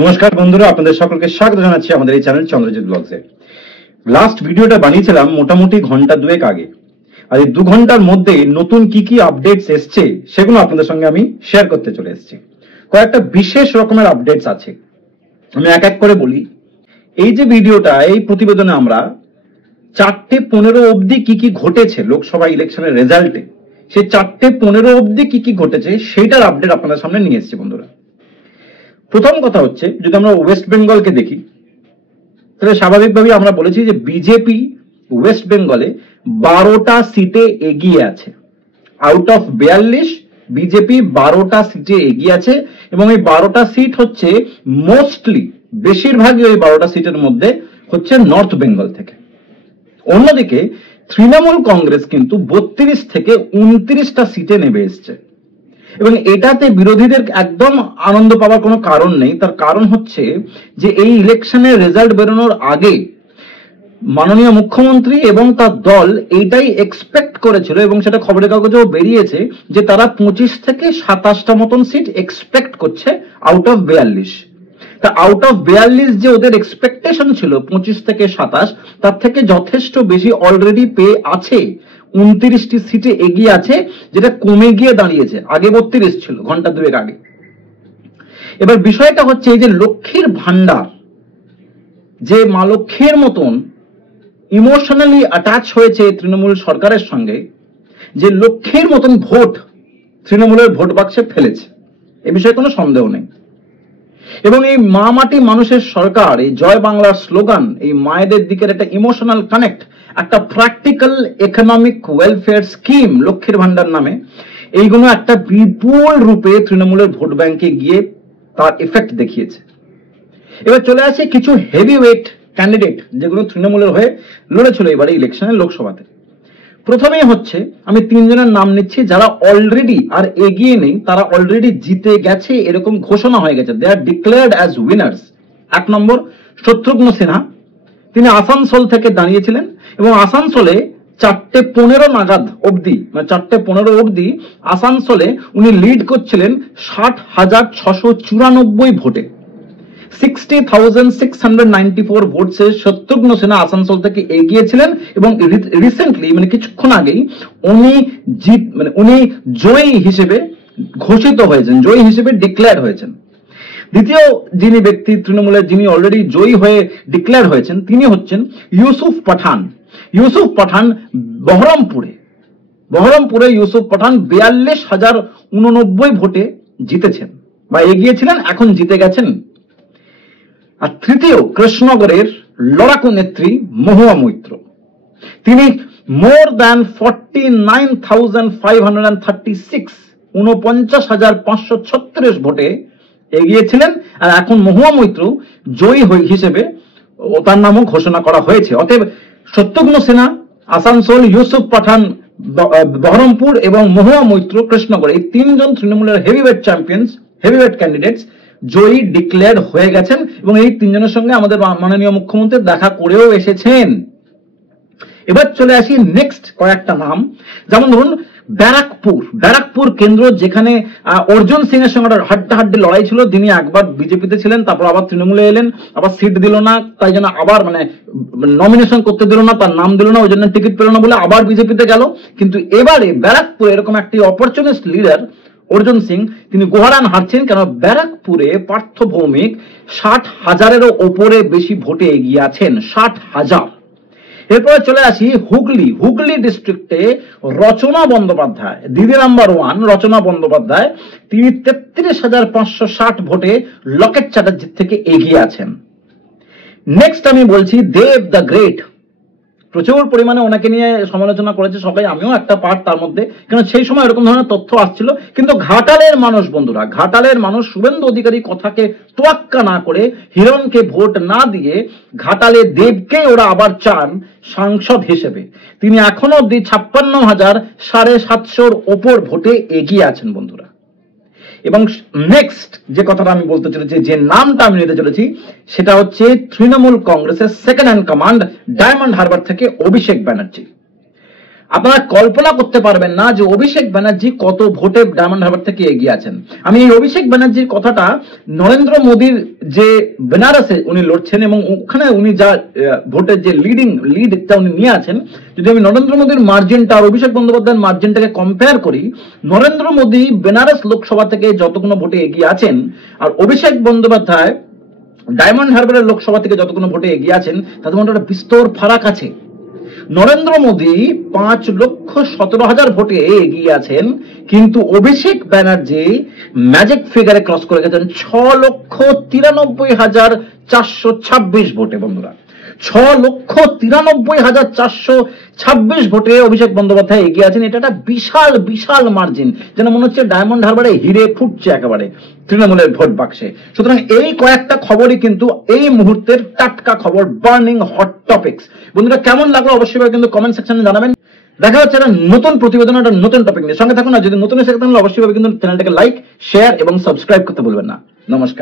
নমস্কার বন্ধুরা, আপনাদের সকলকে স্বাগত জানাচ্ছি আমাদের এই চ্যানেল চন্দ্রজিৎ ব্লগসে। লাস্ট ভিডিওটা বানিয়েছিলাম মোটামুটি ঘন্টা দুয়েক আগে, আর এই 2 ঘন্টার মধ্যে নতুন কি কি আপডেটস এসছে সেগুলো আপনাদের সঙ্গে আমি শেয়ার করতে চলে এসেছি। কয়েকটা বিশেষ রকমের আপডেটস আছে, আমি এক এক করে বলি। এই যে ভিডিওটা, এই প্রতিবেদনে আমরা 4:15 অবধি কি কি ঘটেছে লোকসভা ইলেকশনের রেজাল্টে, সেই 4:15 অবধি কি কি ঘটেছে সেইটার আপডেট আপনাদের সামনে নিয়ে এসেছি বন্ধুরা। প্রথম কথা হচ্ছে, যদি আমরা ওয়েস্ট বেঙ্গলকে দেখি তাহলে স্বাভাবিকভাবেই আমরা বলেছি যে বিজেপি ওয়েস্ট বেঙ্গলে 12টা সিটে এগিয়ে আছে। আউট অফ 42 বিজেপি 12টা সিটে এগিয়ে আছে, এবং এই 12টা সিট হচ্ছে মোস্টলি, বেশিরভাগই ওই 12টা সিটের মধ্যে হচ্ছে নর্থ বেঙ্গল থেকে। অন্যদিকে তৃণমূল কংগ্রেস কিন্তু 32 থেকে 29টা সিটে নেমে এসছে, এবং এটাতে বিরোধীদের একদম আনন্দ পাওয়ার কোনো কারণ নেই। তার কারণ হচ্ছে যে এই ইলেকশনের রেজাল্ট বেরোনোর আগে মাননীয় মুখ্যমন্ত্রী এবং তার দল এইটাই এক্সপেক্ট করেছিল, এবং সেটা খবরের কাগজেও বেরিয়েছে যে তারা 25 থেকে 27টা মতন সিট এক্সপেক্ট করছে আউট অফ 42। তা আউট অফ 42 যে ওদের এক্সপেকটেশন ছিল 25 থেকে 27, তার থেকে যথেষ্ট বেশি অলরেডি পেয়ে আছে। 29টি সিটে এগিয়ে আছে, যেটা কমে গিয়ে দাঁড়িয়েছে, আগে 32 ছিল ঘন্টা দুয়েক আগে। এবার বিষয়টা হচ্ছে এই যে লক্ষ্মীর ভান্ডার, যে মা লক্ষ্মীর মতন ইমোশনালি অ্যাটাচ হয়েছে তৃণমূল সরকারের সঙ্গে, যে লক্ষ্মীর মতন ভোট তৃণমূলের ভোট বাক্সে ফেলেছে, এ বিষয়ে কোনো সন্দেহ নেই। এবং এই মা মাটি মানুষের সরকার, এই জয় বাংলার স্লোগান, এই মায়েদের দিকের একটা ইমোশনাল কানেক্ট, একটা প্র্যাকটিক্যাল ইকোনমিক ওয়েলফেয়ার স্কিম লক্ষ্মীর ভান্ডার নামে, এইগুলো একটা বিপুল রূপে তৃণমূলের ভোট ব্যাংকে গিয়ে তার এফেক্ট দেখিয়েছে। এবার চলে আসে কিছু হেভিওয়েট ক্যান্ডিডেট যেগুলো তৃণমূলের হয়ে লড়েছিল এবারে ইলেকশনে লোকসভাতে। প্রথমেই হচ্ছে, আমি 3 জনের নাম নিচ্ছি যারা অলরেডি আর এগিয়ে নেই, তারা অলরেডি জিতে গেছে এরকম ঘোষণা হয়ে গেছে, দে আর ডিক্লেয়ার্ড অ্যাজ উইনার্স। 1 নম্বর শত্রুঘ্ন সিনহা, তিনি আসানসোল থেকে দাঁড়িয়েছিলেন, এবং আসানসোলে 4:15 নাগাদ অবধি, মানে 4:15 অবধি আসানসোলে উনি লিড করছিলেন 60,694 ভোটে। 60,694 ভোটসে শত্রুঘ্ন সিনহা আসানসোল থেকে এগিয়েছিলেন, এবং রিসেন্টলি মানে কিছুক্ষণ আগেই উনি জয়ী হিসেবে ঘোষিত হয়েছেন, জয়ী হিসেবে ডিক্লেয়ার হয়েছেন। দ্বিতীয় যিনি ব্যক্তি তৃণমূলের, যিনি অলরেডি জয়ী হয়ে ডিক্লেয়ার হয়েছেন, তিনি হচ্ছেন ইউসুফ পাঠান। ইউসুফ পাঠান বহরমপুরে ইউসুফ পাঠান 42,089 ভোটে জিতেছেন বা এগিয়েছিলেন, এখন জিতে গেছেন। আর তৃতীয় কৃষ্ণগড়ের লড়াকু নেত্রী মহুয়া মৈত্র, তিনি মোর দ্যান 49,536 49,536 ভোটে এগিয়েছিলেন, আর এখন মহুয়া মৈত্র জয়ী হিসেবে তার নামও ঘোষণা করা হয়েছে। অতএব শত্রুঘ্ন সিনহা আসানসোল, ইউসুফ পাঠান বহরমপুর এবং মহুয়া মৈত্র কৃষ্ণগড়, এই 3 জন তৃণমূলের হেভিওয়েট চ্যাম্পিয়ন্স, হেভিওয়েট ক্যান্ডিডেটস জয়ী ডিক্লেয়ার হয়ে গেছেন, এবং এই 3 জনের সঙ্গে আমাদের মাননীয় মুখ্যমন্ত্রী দেখা করেও এসেছেন। এবার চলে আসি নেক্সট কয়েকটা নাম, যেমন ধরুন ব্যারাকপুর কেন্দ্র, যেখানে অর্জুন সিং এর সঙ্গে হাড্ডাহাড্ডি লড়াই ছিল। তিনি একবার বিজেপিতে ছিলেন, তারপর আবার তৃণমূলে এলেন, আবার সিট দিল না, তাই জন্য আবার মানে নমিনেশন করতে দিল না, তার নাম দিল না, ওই জন্য টিকিট পেল না বলে আবার বিজেপিতে গেল। কিন্তু এবারে ব্যারাকপুরে এরকম একটি অপরচুনিস্ট লিডার অর্জুন সিং, তিনি গোহারান হারছেন, কেন ব্যারাকপুরে পার্থ ভৌমিক 60,000-এরও ওপরে বেশি ভোটে এগিয়ে আছেন, 60,000। এরপরে চলে আসি হুগলি ডিস্ট্রিক্টে রচনা বন্দ্যোপাধ্যায়, দিদি নাম্বার 1 রচনা বন্দ্যোপাধ্যায়, তিনি 33,560 ভোটে লকেট চ্যাটার্জির থেকে এগিয়ে আছেন। নেক্সট আমি বলছি দেব দ্য গ্রেট, প্রচুর পরিমাণে ওনাকে নিয়ে সমালোচনা করেছে সবাই, আমিও একটা পার্ট তার মধ্যে, কেন সেই সময় এরকম ধরনের তথ্য আসছিল। কিন্তু ঘাটালের মানুষ বন্ধুরা, ঘাটালের মানুষ শুভেন্দু অধিকারী কথাকে তোয়াক্কা না করে, হিরণকে ভোট না দিয়ে ঘাটালে দেবকে ওরা আবার চান সাংসদ হিসেবে। তিনি এখনো অব্দি 56,750-র ওপর ভোটে এগিয়ে আছেন বন্ধুরা। এবং নেক্সট যে কথাটা আমি বলতে চলেছি, যে নামটা আমি নিতে চলেছি, সেটা হচ্ছে তৃণমূল কংগ্রেসের second hand command diamond Harbour থেকে অভিষেক ব্যানার্জি। আপনারা কল্পনা করতে পারবেন না যে অভিষেক ব্যানার্জি কত ভোটে ডায়মন্ড হারবার থেকে এগিয়ে আছেন। আমি এই অভিষেক ব্যানার্জির কথাটা নরেন্দ্র মোদীর যে বেনারসে উনি লড়ছেন এবং ওখানে উনি যা ভোটের যে লিডটা উনি নিয়ে আছেন, যদি আমি নরেন্দ্র মোদীর মার্জিনটা আর অভিষেক বন্দ্যোপাধ্যায়ের মার্জিনটাকে কম্পেয়ার করি, নরেন্দ্র মোদী বেনারস লোকসভা থেকে যতগুলো ভোটে এগিয়ে আছেন আর অভিষেক বন্দ্যোপাধ্যায় ডায়মন্ড হারবারের লোকসভা থেকে যতগুলো ভোটে এগিয়ে আছেন তাদের মধ্যে একটা বিস্তর ফারাক আছে। নরেন্দ্র মোদী 5,17,000 ভোটে এগিয়ে আছেন, কিন্তু অভিষেক ব্যানার্জি ম্যাজিক ফিগারে ক্রস করে গেছেন 6,93,426 ভোটে। বন্ধুরা, 6,93,426 ভোটে অভিষেক বন্দ্যোপাধ্যায় এগিয়ে আছেন। এটা একটা বিশাল বিশাল মার্জিন, যেন মনে হচ্ছে ডায়মন্ড হারবারে হিরে ফুটছে একেবারে তৃণমূলের ভোট বাক্সে। সুতরাং এই কয়েকটা খবরই কিন্তু এই মুহূর্তের টাটকা খবর, বার্নিং হট টপিকস। বন্ধুরা, কেমন লাগলো অবশ্যই কিন্তু কমেন্ট সেকশনে জানাবেন। দেখা হচ্ছে একটা নতুন প্রতিবেদন, একটা নতুন টপিক নিয়ে। সঙ্গে থাকুন, আর যদি নতুন এসে থাকেন অবশ্যই কিন্তু চ্যানেলটাকে লাইক, শেয়ার এবং সাবস্ক্রাইব করতে ভুলবেন না। নমস্কার।